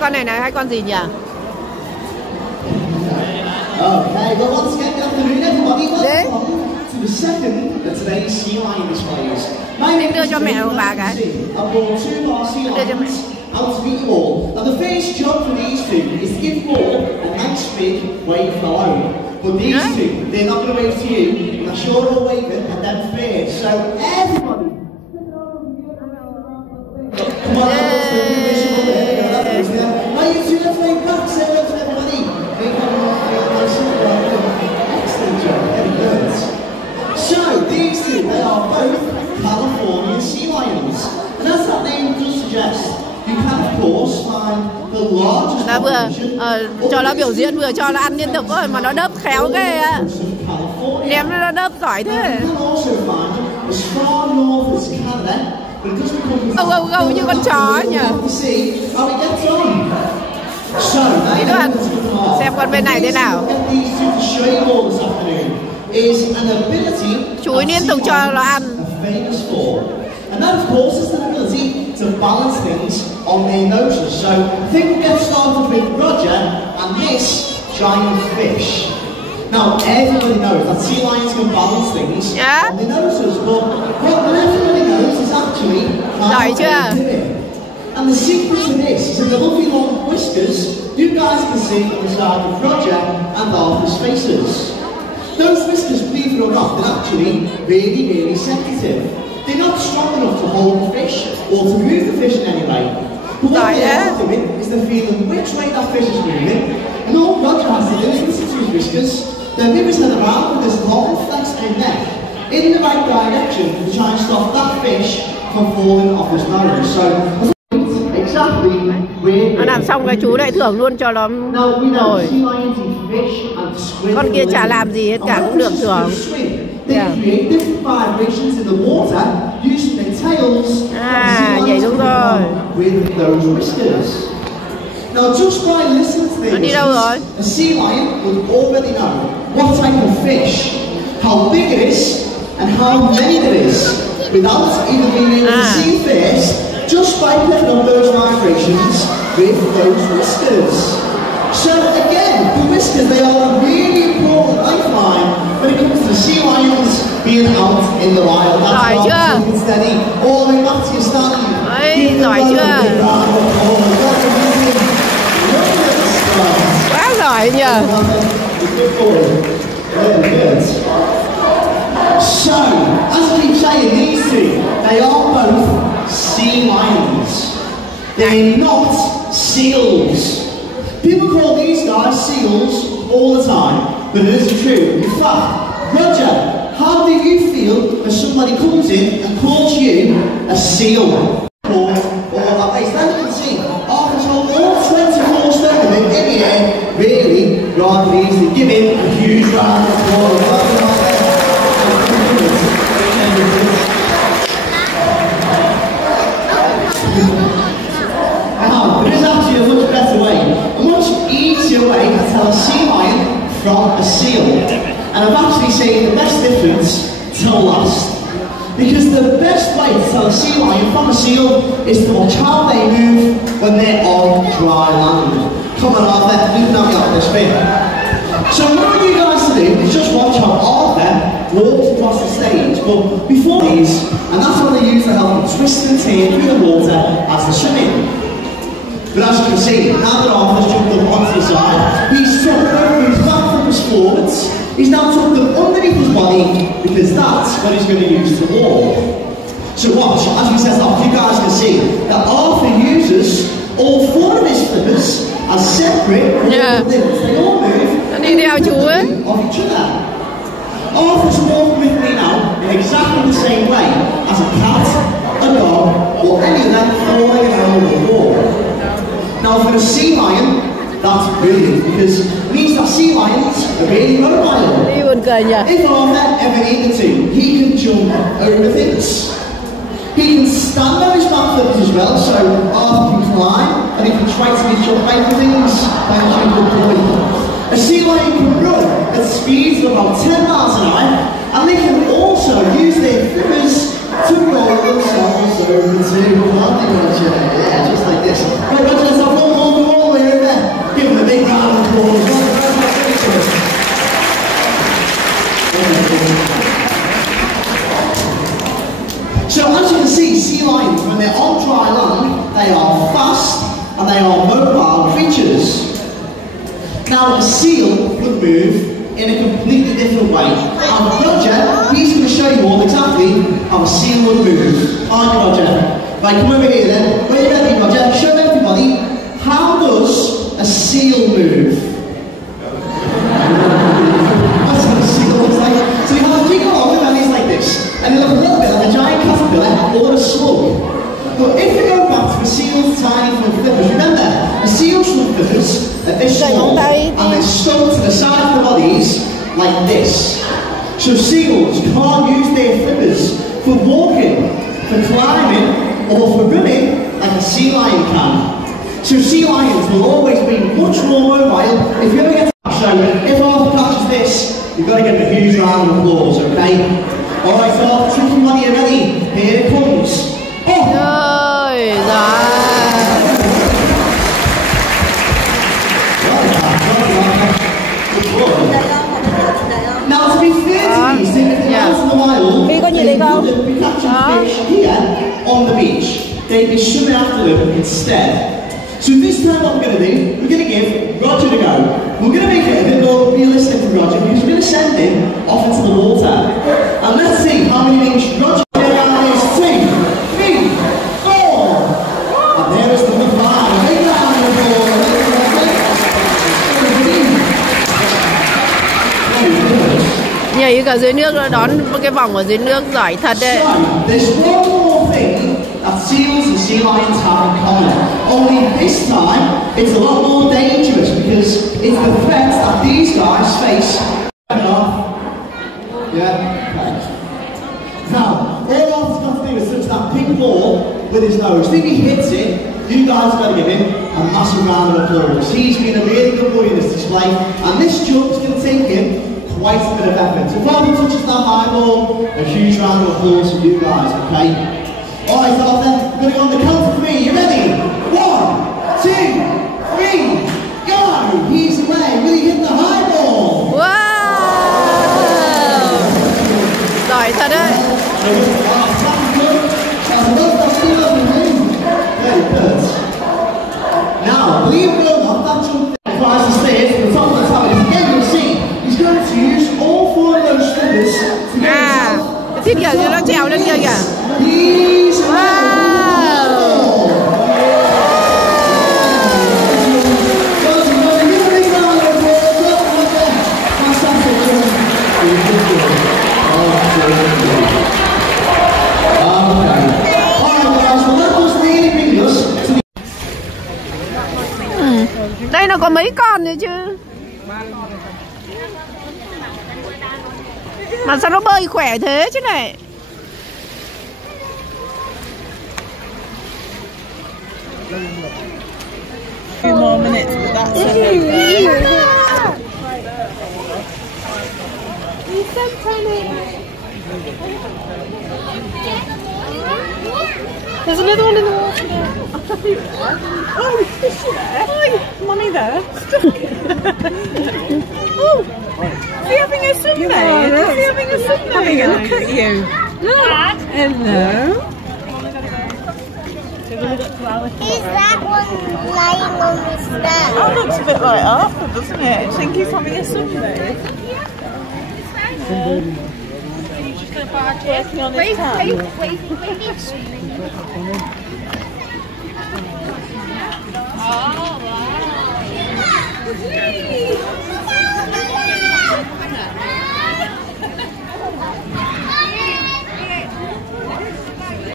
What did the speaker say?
con này là hai con gì nhỉ? Okay, well once again, good afternoon everybody. Welcome to the second of today's Sealion displays. Em đưa cho mẹ của bà cái. I've brought two more Sealions out to meet you all. Now the first job for these two is to give Paul a nice big wave of their own. But these two, they're not going to wave to you, and I'm sure they'll wave it at them first. So everybody, come on, now you two, let's wave back, say hello to everybody. Excellent job, very good. So these two, they are both Californian sea lions, and as that name does suggest, you can of course find the largest vừa cho nó biểu diễn vừa cho nó ăn liên tục thôi mà nó đớp khéo ghê á, ném nó đớp giỏi thế. Gâu như con chó nhỉ. Các bạn xem con bên này thế nào. Chuối liên tục cho nó ăn. And that, of course, is the ability to balance things on their noses. So, I think we'll get started with Roger and this giant fish. Now, everybody knows that sea lions can balance things on their noses, but what not everybody knows is actually how they do it. And the secret to this is in the lovely long whiskers you guys can see on the side of Roger and Arthur's faces. Those whiskers, believe it or not, they're actually really, really sensitive. They're not strong enough to hold the fish or to move the fish in any way. But what they are doing is they're feeling which way that fish is moving, and all Roger has to do is listen to his whiskers, then move his head around with this long flexed neck in the right direction to try and stop that fish from falling off his nose. So exactly where nó làm xong cái chú lại thưởng luôn cho nó rồi. Con kia chả làm gì hết cả cũng được thưởng. Create different vibrations in the water using their tails nhảy xuống rồi. With those whiskers. Now, just by listening to this, a sea lion would already know what type of fish, how big it is, and how many there is, without even being able to see first, just by picking up those vibrations with those whiskers. So again, the whiskers, they are a really important lifeline when it comes to sea lions being out in the wild. That's why I'm steady all the way back to your stand. Giỏi chưa? Quá giỏi nhỉ? So, as I keep saying, these two, they are both sea lions. They're not seals. People call these guys seals all the time, but it isn't true. In fact, Roger, how do you feel when somebody comes in and calls you a seal? Or at least, as you can see, Arthur's hold all 24 stone of it in the air, really, rather easily. Give him a huge round of applause. Now, there is actually a much better way, a much easier way to tell a sea lion from a seal. And I've actually seen the best difference till last. Because the best way to tell a sea lion from a seal is to watch how they move when they're on dry land. Come on, Arthur, you can help me out with this bit. So what I want you guys to do is just watch how Arthur walks across the stage, but before these, and that's what they use to help them twist and turn through the water as they're swimming. But as you can see, now that Arthur's jumped up onto the side, he's tucked over his back flippers forwards. He's now tucked them underneath his body because that's what he's going to use to walk. So watch, as we set off, you guys can see that Arthur uses all four of his flippers as separate limbs. They all move off each other. Arthur's walking with me now in exactly the same way as a cat, a dog, or any of them falling around the wall. Now for a sea lion, that's brilliant because it means that sea lions are really mobile. If Arthur ever needed to, he can jump over things. He can stand on his back flippers as well, so Arthur can climb and he can try to jump over things like a good boy. A sea lion can run at speeds of about 10 miles an hour, and they can also use their flippers to roll themselves over too. Yeah, just like this. Right, let's have one more. Now a seal would move in a completely different way. And Roger, he's going to show you all exactly how a seal would move. Aren't you, Roger? Right, come over here then. When you're ready, Roger, show everybody, how does a seal move? That's what a seal looks like. So you have a big arm and it's like this. And they look a little bit like a giant caterpillar or a slug. But if we go back to a seal's tiny front flippers, remember, a seal's front flippers are this small and they're stuck to the side of the bodies like this. So seals can't use their flippers for walking, for climbing, or for running like a sea lion can. So sea lions will always be much more mobile. If you ever get to so if Arthur catches this, you've got to give him a huge round of applause, okay? Alright, so Arthur, tricky money, are you ready? Here it comes. Rồi, Now to be fair to these, if they're out in the wild, they wouldn't be catching fish here on the beach. They'd be swimming after them instead. So this time what we're going to do, we're going to give Roger a go. We're going to make it a bit more realistic for Roger because we're going to send him off into the water. And let's see how many things Roger can get out of this. 2, 3, 4. And there is number 5. Big round of applause. nhảy cả dưới nước, đón cái vòng ở dưới nước giỏi thật đấy. So, there's one more thing that seals and sea lions have in common. Only this time, it's a lot more dangerous because it's the threat that these guys face. Yeah, okay. Now, all Arthur's got to do is touch that pink ball with his nose. If he hits it, you guys have got to give him a massive round of applause. He's been a really good boy in this display, and this jump's going to take him quite a bit of effort. So if Arthur touches that high ball, a huge round of applause for you guys, okay? Alright, Arthur, we're going to go on the count of 3. You ready? 1, 2, 3, go! He's away. Will he hit the high ball? Wow! Giỏi thật đấy. Now, believe it or not, that jump across the stairs to the top of the tower. Again, you'll see he's going to use all 4 of those flippers to get himself. Thích kiểu như nó trèo lên kia kìa. Đây nó có mấy con nữa chứ. Mà sao nó bơi khỏe thế chứ này. Few more minutes, but that's it. There's another one in the water there. Oh, is she there? Hi, Mummy there. Oh, is he having a sunbathe? Is he having a sunbathe? Look at you. Look. Hello. Is that one lying on the stairs? Oh, looks a bit like Arthur, doesn't it? I think he's having a sunbathe. He's just going to barge working on his hand. Wait. Oh,